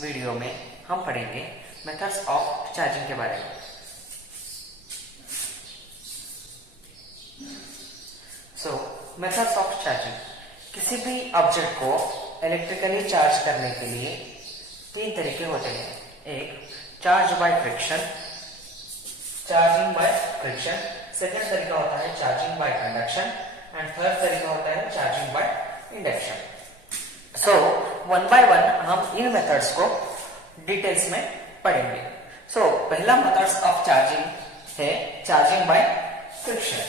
Video में हम पढ़ेंगे मेथड्स ऑफ चार्जिंग के बारे में। मेथड्स ऑफ चार्जिंग, किसी भी ऑब्जेक्ट को इलेक्ट्रिकली चार्ज करने के लिए तीन तरीके होते हैं। एक charge by friction, charging by friction. Second तरीका होता है charging by conduction and third तरीका होता है charging by induction. So one by one हम इन मेथड्स को डिटेल्स में पढ़ेंगे। पहला मेथड्स ऑफ चार्जिंग है charging by friction.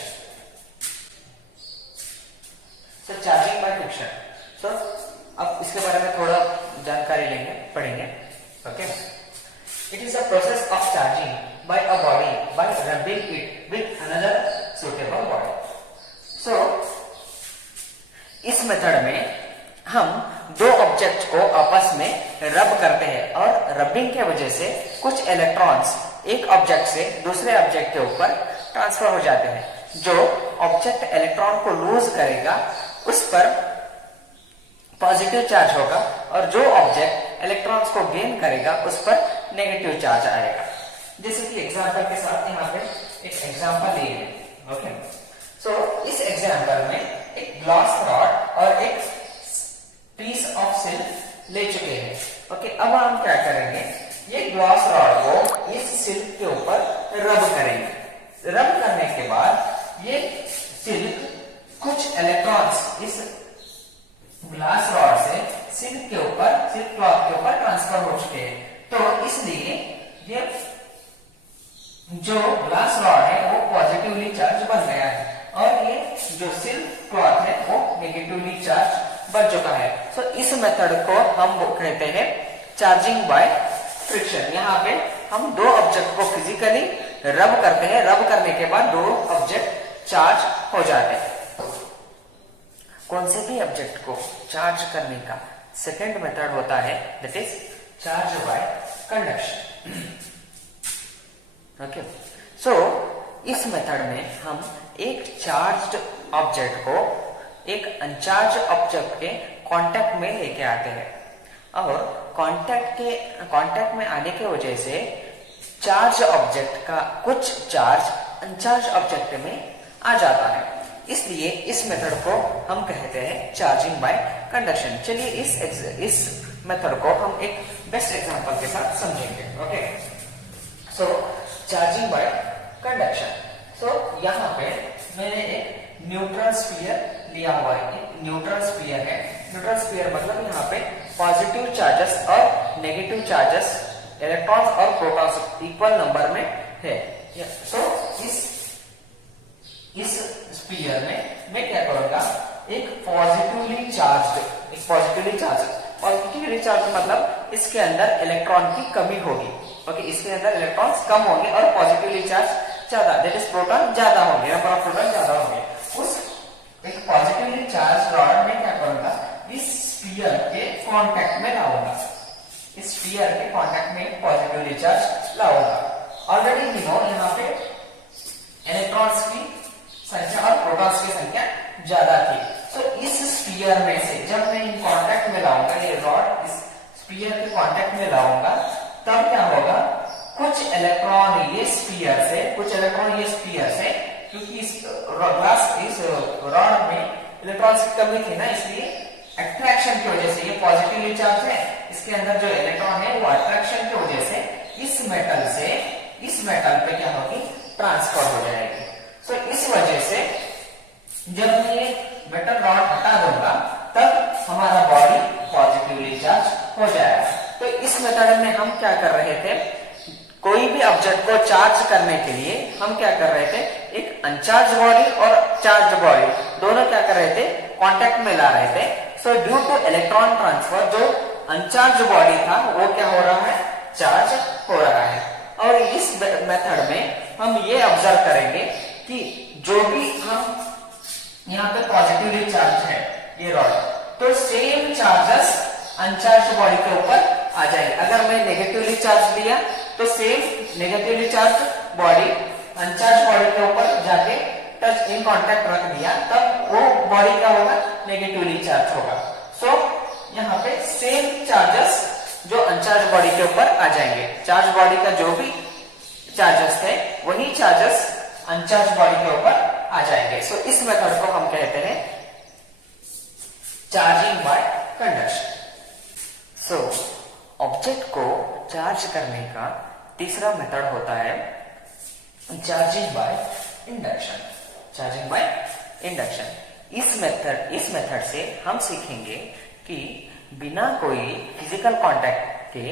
Charging by friction, अब इसके बारे में थोड़ा जानकारी लेंगे, पढ़ेंगे। Okay, it is a process of charging by a body by rubbing it with another suitable body. इस मेथड में हम दो ऑब्जेक्ट को आपस में रब करते हैं और रबिंग के वजह से कुछ इलेक्ट्रॉन्स एक ऑब्जेक्ट से दूसरे ऑब्जेक्ट के ऊपर ट्रांसफर हो जाते हैं। जो ऑब्जेक्ट इलेक्ट्रॉन को लूज करेगा उस पर पॉजिटिव चार्ज होगा और जो ऑब्जेक्ट इलेक्ट्रॉन्स को गेन करेगा उस पर नेगेटिव चार्ज आएगा। जैसे कि एग्जांपल के साथ यहाँ पे एक एग्जांपल लिए हैं। ओके, इस एग्जांपल में एक ग्लास रॉड और एक पीस ऑफ सिल्क ले चुके हैं। ओके, अब हम क्या करेंगे, ये ग्लास रॉड को इस सिल्क के ऊपर रब करेंगे। रब करने के बाद ये सिल्क कुछ इलेक्ट्रॉन्स इस ग्लास रॉड से सिल्क क्लॉथ के ऊपर ट्रांसफर हो चुके हैं। तो इसलिए ये जो ग्लास रॉड है वो पॉजिटिवली चार्ज बन गया है और ये जो सिल्क क्लॉथ है वो नेगेटिवली चार्ज बन चुका है। इस मेथड को हम कहते हैं चार्जिंग बाय फ्रिक्शन। यहाँ पे हम दो ऑब्जेक्ट को फिजिकली रब करते हैं, रब करने के बाद दो ऑब्जेक्ट चार्ज हो जाते हैं। कौन से भी ऑब्जेक्ट को चार्ज करने का सेकेंड मेथड होता है that is charge by conduction. Okay, इस मेथड में हम एक चार्ज्ड ऑब्जेक्ट को एक अनचार्ज ऑब्जेक्ट के कांटेक्ट में लेके आते हैं और कांटेक्ट में आने की वजह से चार्ज ऑब्जेक्ट का कुछ चार्ज अनचार्ज ऑब्जेक्ट में आ जाता है। इसलिए इस मेथड को हम कहते हैं चार्जिंग बाय कंडक्शन। चलिए इस मेथड को हम एक बेस्ट एग्जांपल के साथ समझेंगे। Okay, charging by conduction. यहाँ पे मैंने एक न्यूट्रल स्फीयर लिया हुआ है। न्यूट्रल स्फीयर है, न्यूट्रल स्फीयर मतलब यहाँ पे पॉजिटिव चार्जेस और नेगेटिव चार्जेस, इलेक्ट्रॉन्स और प्रोटॉन्स इक्वल नंबर में है। इस स्फीयर में मैं क्या करूंगा, एक पॉजिटिवली चार्ज मतलब इसके अंदर इलेक्ट्रॉन की कमी होगी। ओके, इसके अंदर इलेक्ट्रॉन्स कम होंगे और पॉजिटिवली चार्ज ज्यादा, दैट इज प्रोटॉन ज्यादा होंगे, नंबर ऑफ प्रोटॉन ज्यादा होंगे। उस एक पॉजिटिवली चार्ज रॉड में क्या करूंगा, इस स्फीयर के कांटेक्ट में लाऊंगा, इस स्फीयर के कांटेक्ट में पॉजिटिवली चार्ज लाऊंगा। ऑलरेडी यहाँ पे इलेक्ट्रॉन्स की संख्या और प्रोटॉन्स की संख्या ज्यादा थी। इस स्फीयर में से जब मैं इन कांटेक्ट में लाऊंगा, ये रॉड इस स्फीयर के कांटेक्ट में लाऊंगा, तब क्या होगा, कुछ इलेक्ट्रॉन ये स्फीयर से, कुछ इलेक्ट्रॉन ये स्फीयर से, क्योंकि इस रॉड में इलेक्ट्रॉन्स की कमी थी ना, इसलिए अट्रैक्शन की वजह से ये पॉजिटिवली चार्ज है, इसके अंदर जो इलेक्ट्रॉन है वो अट्रैक्शन की वजह से इस मेटल पे क्या होगी, ट्रांसफर हो जाएगी। इस वजह से जब मैं ये मेटल रॉड हटा दूंगा तब हमारा बॉडी पॉजिटिवली चार्ज हो जाएगा। इस मेथड में हम क्या कर रहे थे, कोई भी ऑब्जेक्ट को चार्ज करने के लिए हम क्या कर रहे थे, एक अनचार्ज बॉडी और चार्ज बॉडी दोनों क्या कर रहे थे, कांटेक्ट में ला रहे थे। ड्यू टू इलेक्ट्रॉन ट्रांसफर जो अनचार्ज बॉडी था वो क्या हो रहा है, चार्ज हो रहा है। और इस मेथड में हम ये ऑब्जर्व करेंगे कि जो भी हम यहाँ पे पॉजिटिवली चार्ज है ये रॉड, तो सेम चार्जेस अनचार्ज बॉडी के ऊपर आ जाएंगे। अगर मैं नेगेटिवली चार्ज लिया तो same negatively charge body uncharged body के ऊपर जाके टच इन कांटेक्ट रख दिया, तब वो बॉडी क्या होगा, नेगेटिवली चार्ज होगा। यहाँ पे सेम चार्जेस जो अनचार्ज बॉडी के ऊपर आ जाएंगे। चार्ज बॉडी का जो भी चार्जेस थे वही चार्जेस अनचार्ज बॉडी के ऊपर आ जाएंगे। सो इस मेथड को हम कहते हैं charging by conduction. So object को चार्ज करने का तीसरा मेथड होता है charging by induction. Charging by induction इस मेथड से हम सीखेंगे कि बिना कोई फिजिकल कांटेक्ट के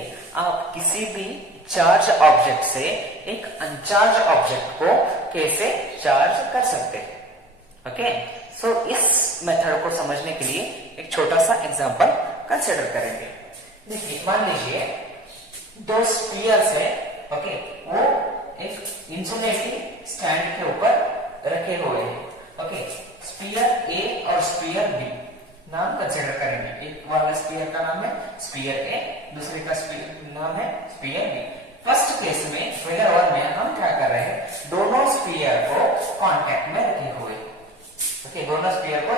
आप किसी भी चार्ज ऑब्जेक्ट से एक अनचार्ज ऑब्जेक्ट को कैसे चार्ज कर सकते हैं। ओके, सो इस मेथड को समझने के लिए एक छोटा सा एग्जांपल कंसिडर करेंगे। देखिए, मान लीजिए दो स्पीयर्स है, ओके, वो एक इंसुलेटिंग स्टैंड के ऊपर रखे हुए हैं। ओके, स्पीयर ए और स्पीयर बी नाम कंसिडर करेंगे। एक वाला स्पीयर का नाम है स्पीयर ए, दूसरे का नाम है स्पीयर बी। फर्स्ट केस में फिगर 1 में हम क्या कर रहे हैं, दोनों स्पीयर को कांटेक्ट में रखे हुए। ओके, दोनों स्पीयर को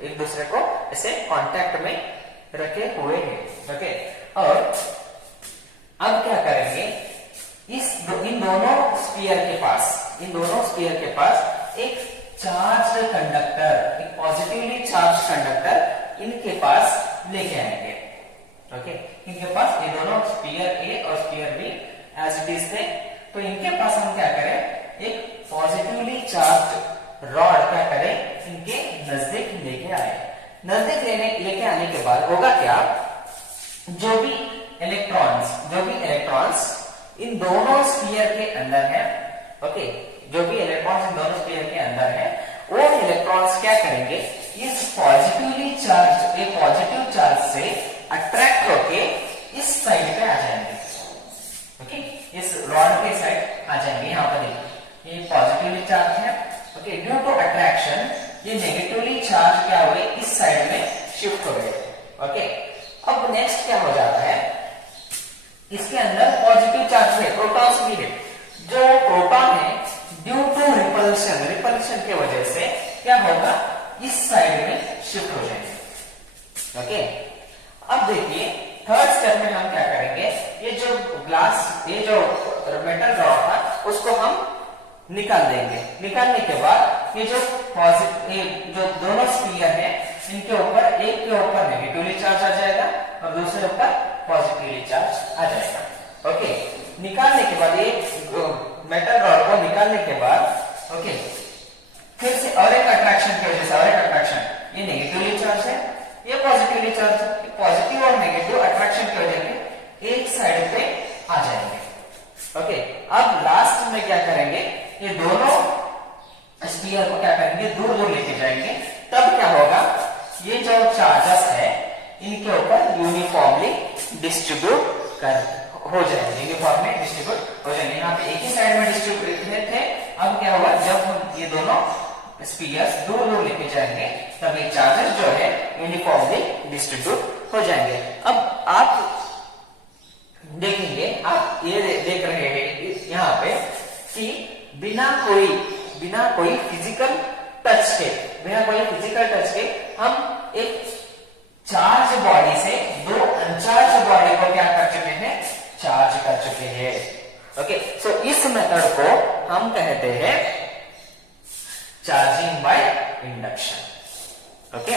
एक दूसरे को ऐसे कांटेक्ट में रखे हुए हैं। ओके, और अब क्या करेंगे, इन दोनों स्पीयर के पास एक चार्ज कंडक्टर, एक पॉजिटिवली चार्ज कंडक्टर इनके पास लेके आएंगे। ओके, इनके पास ये दोनों स्पीयर ए और sphere B as it is थे, तो इनके पास हम क्या करें, एक पॉजिटिवली चार्ज रॉड क्या करें, इनके नजदीक लेके आए। नजदीक लेके आने के बाद होगा क्या, जो भी इलेक्ट्रॉन्स इन दोनों स्फीयर के अंदर है, ओके, जो भी इलेक्ट्रॉन्स इन दोनों स्फीयर के अंदर है, वो इलेक्ट्रॉन्स क्या करेंगे, इस पॉजिटिव चार्ज से अट्रैक्ट होके इस साइड पे आ जाएंगे। ओके, इस रॉड के साइड आ जाएंगे। यहाँ पर देखिए, ये पॉजिटिवली चार्ज है, ओके, ड्यू टू अट्रैक्शन ये नेगेटिवली चार्ज क्या हुए, इस साइड में शिफ्ट हो गए। ओके, अब नेक्स्ट क्या हो जाता है, इसके अंदर पॉजिटिव चार्ज है, प्रोटॉन्स भी है। जो प्रोटॉन है ड्यू टू रिपल्शन की वजह से क्या होगा, इस साइड में शिफ्ट हो जाएंगे। ओके, अब देखिए थर्ड स्टेप में हम क्या करेंगे, ये जो मेटल रॉड था उसको हम निकाल देंगे। निकालने के बाद ये जो दोनों स्फीयर है, इनके ऊपर एक के ऊपर नेगेटिवली चार्ज आ जाएगा और दूसरे ऊपर पॉजिटिवली चार्ज आ जाएगा। ओके, निकालने के बाद ये मेटल रॉड को निकालने के बाद, ओके, फिर से और एक अट्रैक्शन की वजह से ये नेगेटिवली चार्ज है, ये पॉजिटिवली चार्ज है, पॉजिटिव और नेगेटिव अट्रैक्शन की वजह से एक साइड पे आ जाएंगे। ओके, अब लास्ट में क्या करेंगे, ये दोनों स्फीयर को क्या करेंगे, दूर दूर लेके जाएंगे। तब क्या होगा, ये जो चार्जेस है इनके ऊपर यूनिफॉर्मली डिस्ट्रीब्यूट हो जाएंगे। यहाँ पे एक ही साइड में डिस्ट्रीब्यूट थे, अब क्या होगा, जब हम ये दोनों स्फीयर्स दूर दूर लेके जाएंगे तब ये चार्जेस जो है यूनिफॉर्मली डिस्ट्रीब्यूट हो जाएंगे। अब आप देखेंगे, आप ये देख रहे हैं यहाँ पे कि बिना कोई फिजिकल टच के हम एक चार्ज बॉडी से दो अनचार्ज बॉडी को क्या कर चुके हैं, चार्ज कर चुके हैं। ओके, सो इस मेथड को हम कहते हैं चार्जिंग बाय इंडक्शन। ओके,